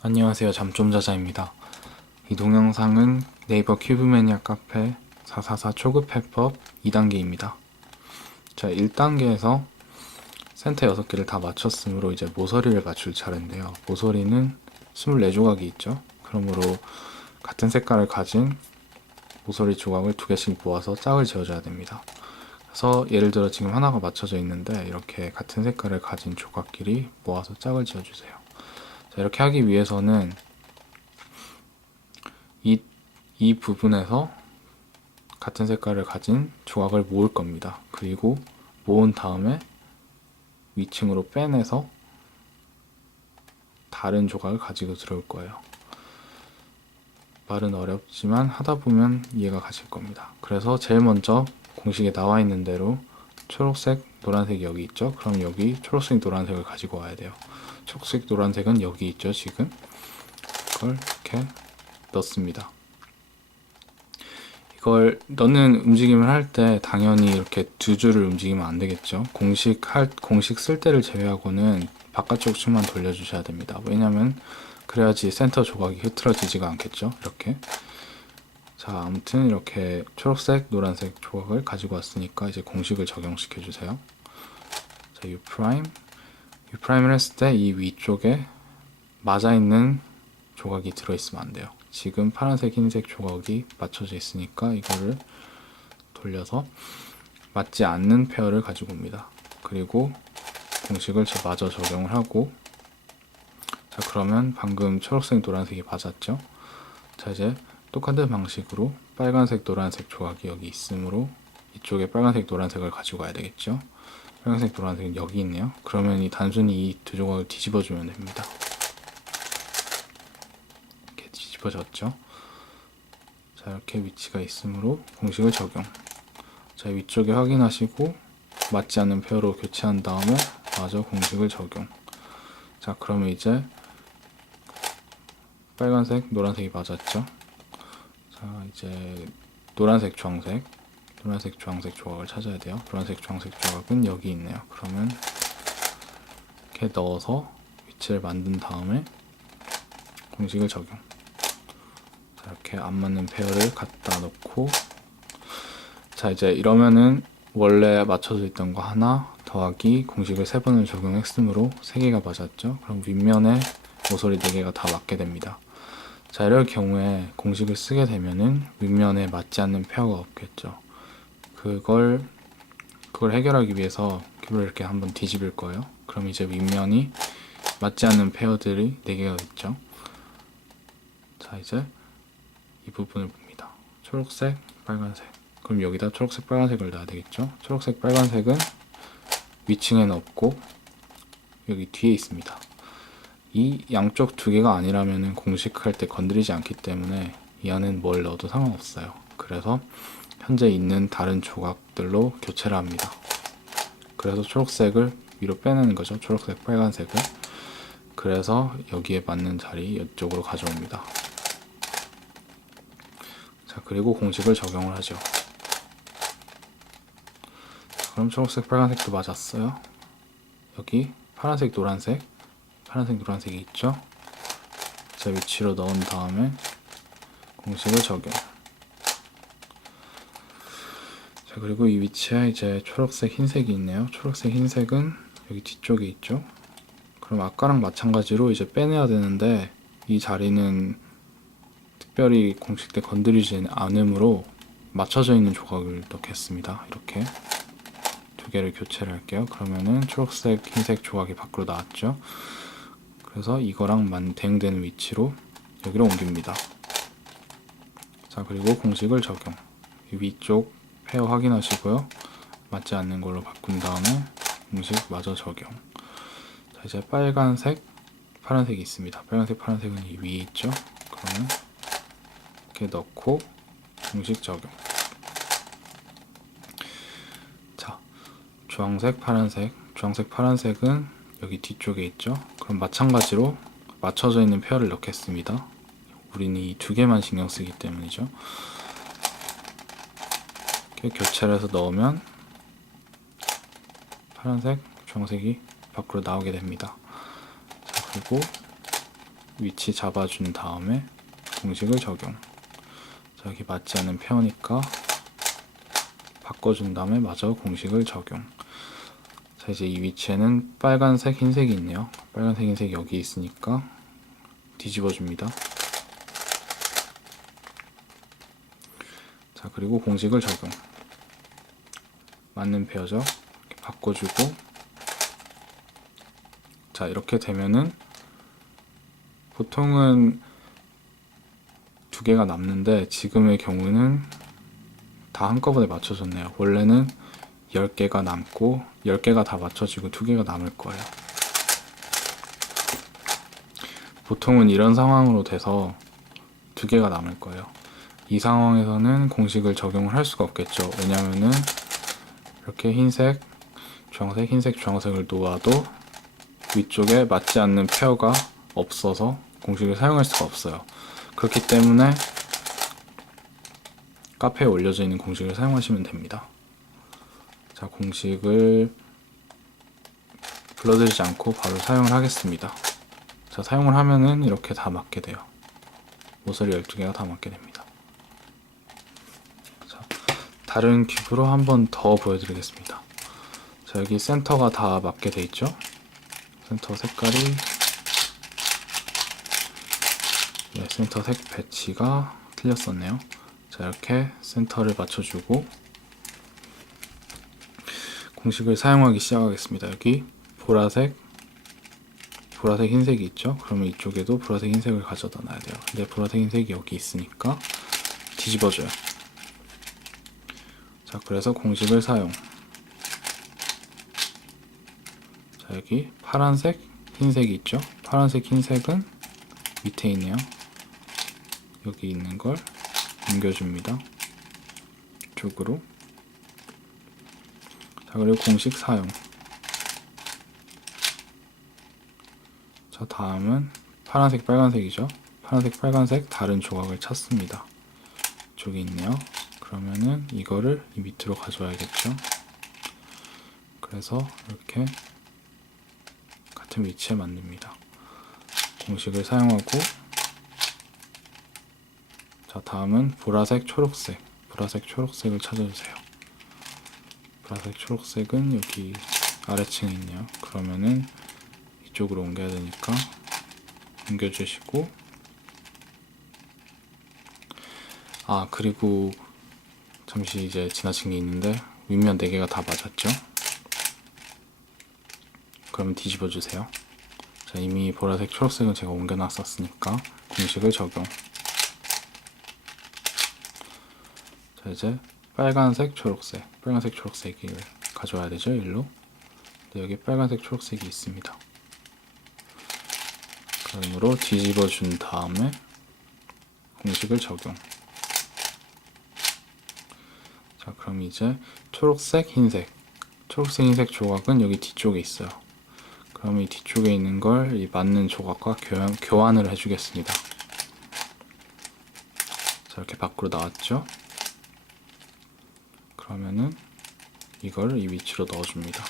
안녕하세요. 잠좀자자입니다. 이 동영상은 네이버 큐브매니아 카페 444 초급 해법 2단계입니다. 자 1단계에서 센터 6개를 다 맞췄으므로 이제 모서리를 맞출 차례인데요. 모서리는 24조각이 있죠. 그러므로 같은 색깔을 가진 모서리 조각을 두 개씩 모아서 짝을 지어줘야 됩니다. 그래서 예를 들어 지금 하나가 맞춰져 있는데 이렇게 같은 색깔을 가진 조각끼리 모아서 짝을 지어주세요. 자, 이렇게 하기 위해서는 이, 이 부분에서 같은 색깔을 가진 조각을 모을 겁니다. 그리고 모은 다음에 위층으로 빼내서 다른 조각을 가지고 들어올 거예요. 말은 어렵지만 하다 보면 이해가 가실 겁니다. 그래서 제일 먼저 공식에 나와 있는 대로 초록색, 노란색이 여기 있죠? 그럼 여기 초록색, 노란색을 가지고 와야 돼요. 초록색, 노란색은 여기 있죠, 지금? 이걸 이렇게 넣습니다. 이걸 넣는 움직임을 할 때 당연히 이렇게 두 줄을 움직이면 안 되겠죠. 공식 할 공식 쓸 때를 제외하고는 바깥쪽 층만 돌려주셔야 됩니다. 왜냐면 그래야지 센터 조각이 흐트러지지가 않겠죠. 이렇게. 자, 아무튼 이렇게 초록색, 노란색 조각을 가지고 왔으니까 이제 공식을 적용시켜 주세요. 자, U 프라임, U 프라임을 했을 때 이 위쪽에 맞아 있는 조각이 들어 있으면 안 돼요. 지금 파란색, 흰색 조각이 맞춰져 있으니까 이거를 돌려서 맞지 않는 페어를 가지고 옵니다. 그리고 공식을 저 마저 적용을 하고 자 그러면 방금 초록색, 노란색이 맞았죠? 자 이제 똑같은 방식으로 빨간색, 노란색 조각이 여기 있으므로 이쪽에 빨간색, 노란색을 가지고 가야 되겠죠? 빨간색, 노란색은 여기 있네요. 그러면 이 단순히 이 두 조각을 뒤집어 주면 됩니다. 이렇게 뒤집어졌죠? 자 이렇게 위치가 있으므로 공식을 적용. 자 위쪽에 확인하시고 맞지 않는 페어로 교체한 다음에 마저 공식을 적용. 자 그러면 이제 빨간색, 노란색이 맞았죠? 자 이제 노란색, 주황색, 노란색, 주황색 조각을 찾아야 돼요. 노란색, 주황색 조각은 여기 있네요. 그러면 이렇게 넣어서 위치를 만든 다음에 공식을 적용. 자, 이렇게 안 맞는 페어를 갖다 놓고 자 이제 이러면은 원래 맞춰져 있던 거 하나 더하기 공식을 세 번을 적용했으므로 세 개가 맞았죠. 그럼 윗면에 모서리 네 개가 다 맞게 됩니다. 자 이럴 경우에 공식을 쓰게 되면은 윗면에 맞지 않는 페어가 없겠죠. 그걸 그걸 해결하기 위해서 큐브를 이렇게 한번 뒤집을 거예요. 그럼 이제 윗면이 맞지 않는 페어들이 네 개가 있죠. 자 이제 이 부분을 봅니다. 초록색, 빨간색. 그럼 여기다 초록색, 빨간색을 넣어야 되겠죠. 초록색, 빨간색은 위층에는 없고 여기 뒤에 있습니다. 이 양쪽 두 개가 아니라면 공식할 때 건드리지 않기 때문에 이 안엔 뭘 넣어도 상관없어요. 그래서 현재 있는 다른 조각들로 교체를 합니다. 그래서 초록색을 위로 빼내는 거죠. 초록색, 빨간색을. 그래서 여기에 맞는 자리 이쪽으로 가져옵니다. 자, 그리고 공식을 적용을 하죠. 자, 그럼 초록색, 빨간색도 맞았어요. 여기 파란색, 노란색, 파란색, 노란색이 있죠? 제 위치로 넣은 다음에 공식을 적용. 자, 그리고 이 위치에 이제 초록색, 흰색이 있네요. 초록색, 흰색은 여기 뒤쪽에 있죠? 그럼 아까랑 마찬가지로 이제 빼내야 되는데 이 자리는 특별히 공식 때 건드리지 않으므로 맞춰져 있는 조각을 넣겠습니다. 이렇게 두 개를 교체를 할게요. 그러면은 초록색, 흰색 조각이 밖으로 나왔죠. 그래서 이거랑 만 대응되는 위치로 여기로 옮깁니다. 자 그리고 공식을 적용. 이 위쪽 페어 확인하시고요. 맞지 않는 걸로 바꾼 다음에 공식 마저 적용. 자 이제 빨간색, 파란색이 있습니다. 빨간색, 파란색은 이 위에 있죠. 그러면 이렇게 넣고 공식 적용. 자, 주황색, 파란색. 주황색, 파란색은 여기 뒤쪽에 있죠. 그럼 마찬가지로 맞춰져 있는 페어를 넣겠습니다. 우리는 이 두 개만 신경 쓰기 때문이죠. 이렇게 교체를 해서 넣으면 파란색, 주황색이 밖으로 나오게 됩니다. 자, 그리고 위치 잡아준 다음에 공식을 적용. 자, 여기 맞지 않는 페어니까 바꿔준 다음에 마저 공식을 적용. 자, 이제 이 위치에는 빨간색, 흰색이 있네요. 빨간색, 흰색 여기 있으니까 뒤집어 줍니다. 자, 그리고 공식을 적용. 맞는. 이렇게 바꿔주고. 자, 이렇게 되면은 보통은 두 개가 남는데 지금의 경우는 다 한꺼번에 맞춰졌네요. 원래는 10개가 남고 10개가 다 맞춰지고 두 개가 남을 거예요. 보통은 이런 상황으로 돼서 두 개가 남을 거예요. 이 상황에서는 공식을 적용을 할 수가 없겠죠. 왜냐면은 이렇게 흰색, 주황색, 흰색, 주황색을 놓아도 위쪽에 맞지 않는 페어가 없어서 공식을 사용할 수가 없어요. 그렇기 때문에 카페에 올려져 있는 공식을 사용하시면 됩니다. 자, 공식을 불러들이지 않고 바로 사용을 하겠습니다. 자, 사용을 하면은 이렇게 다 맞게 돼요. 모서리 12개가 다 맞게 됩니다. 자, 다른 큐브로 한 번 더 보여드리겠습니다. 자, 여기 센터가 다 맞게 돼 있죠? 센터 색깔이 네, 센터 색 배치가 틀렸었네요. 자, 이렇게 센터를 맞춰주고 공식을 사용하기 시작하겠습니다. 여기 보라색, 보라색 흰색이 있죠? 그러면 이쪽에도 보라색 흰색을 가져다 놔야 돼요. 근데 보라색 흰색이 여기 있으니까 뒤집어줘요. 자, 그래서 공식을 사용. 자, 여기 파란색, 흰색이 있죠? 파란색, 흰색은 밑에 있네요. 여기 있는 걸 옮겨줍니다. 쪽으로. 자, 그리고 공식 사용. 자, 다음은 파란색, 빨간색이죠. 파란색, 빨간색 다른 조각을 찾습니다. 이쪽에 있네요. 그러면은 이거를 이 밑으로 가져와야겠죠. 그래서 이렇게 같은 위치에 만듭니다. 공식을 사용하고 자 다음은 보라색 초록색 보라색 초록색을 찾아주세요 보라색 초록색은 여기 아래층에 있네요. 그러면은 이쪽으로 옮겨야 되니까 옮겨주시고. 아 그리고 잠시 이제 지나친 게 있는데 윗면 4개가 다 맞았죠? 그러면 뒤집어 주세요. 자 이미 보라색 초록색은 제가 옮겨놨었으니까 공식을 적용. 자 이제 빨간색 초록색. 빨간색 초록색을 가져와야 되죠 일로. 근데 여기 빨간색 초록색이 있습니다. 그러므로 뒤집어 준 다음에 공식을 적용. 자 그럼 이제 초록색 흰색. 초록색 흰색 조각은 여기 뒤쪽에 있어요. 그럼 이 뒤쪽에 있는 걸 이 맞는 조각과 교환, 교환을 해주겠습니다. 자 이렇게 밖으로 나왔죠 그러면은 이걸 이 위치로 넣어줍니다.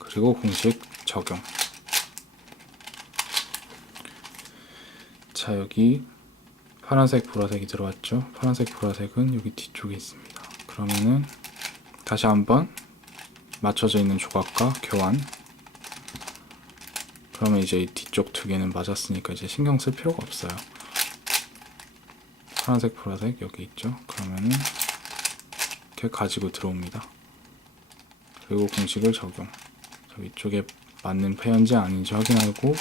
그리고 공식 적용. 자 여기 파란색 보라색이 들어왔죠. 파란색 보라색은 여기 뒤쪽에 있습니다. 그러면은 다시 한번 맞춰져 있는 조각과 교환. 그러면 이제 이 뒤쪽 두 개는 맞았으니까 이제 신경 쓸 필요가 없어요. 파란색, 보라색 여기 있죠. 그러면은 이렇게 가지고 들어옵니다. 그리고 공식을 적용. 저 위쪽에 맞는 페어인지 아닌지 확인하고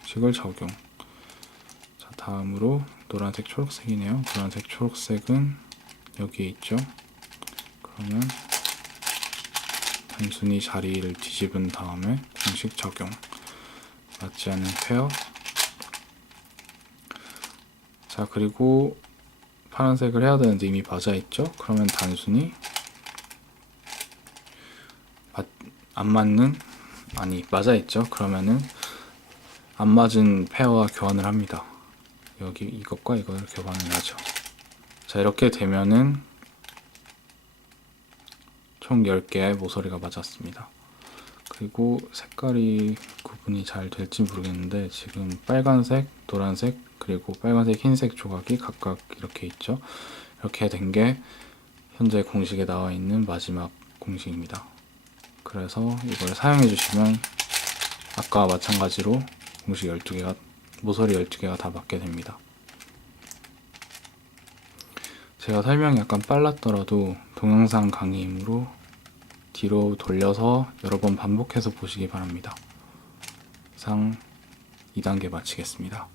공식을 적용. 자, 다음으로 노란색, 초록색이네요. 노란색, 초록색은 여기에 있죠. 그러면 단순히 자리를 뒤집은 다음에 공식 적용. 맞지 않는 페어 자 그리고 파란색을 해야 되는데 이미 맞아 있죠? 그러면 단순히 맞, 안 맞는 아니 맞아 있죠? 그러면은 안 맞은 페어와 교환을 합니다. 여기 이것과 이걸 교환을 하죠. 자 이렇게 되면은 총 10개의 모서리가 맞았습니다. 그리고 색깔이 구- 구분이 잘 될지 모르겠는데 지금 빨간색, 노란색, 그리고 빨간색, 흰색 조각이 각각 이렇게 있죠. 이렇게 된 게 현재 공식에 나와 있는 마지막 공식입니다. 그래서 이걸 사용해 주시면 아까와 마찬가지로 공식 12개가 모서리 12개가 다 맞게 됩니다. 제가 설명이 약간 빨랐더라도 동영상 강의이므로 뒤로 돌려서 여러 번 반복해서 보시기 바랍니다. 이상 2단계 마치겠습니다.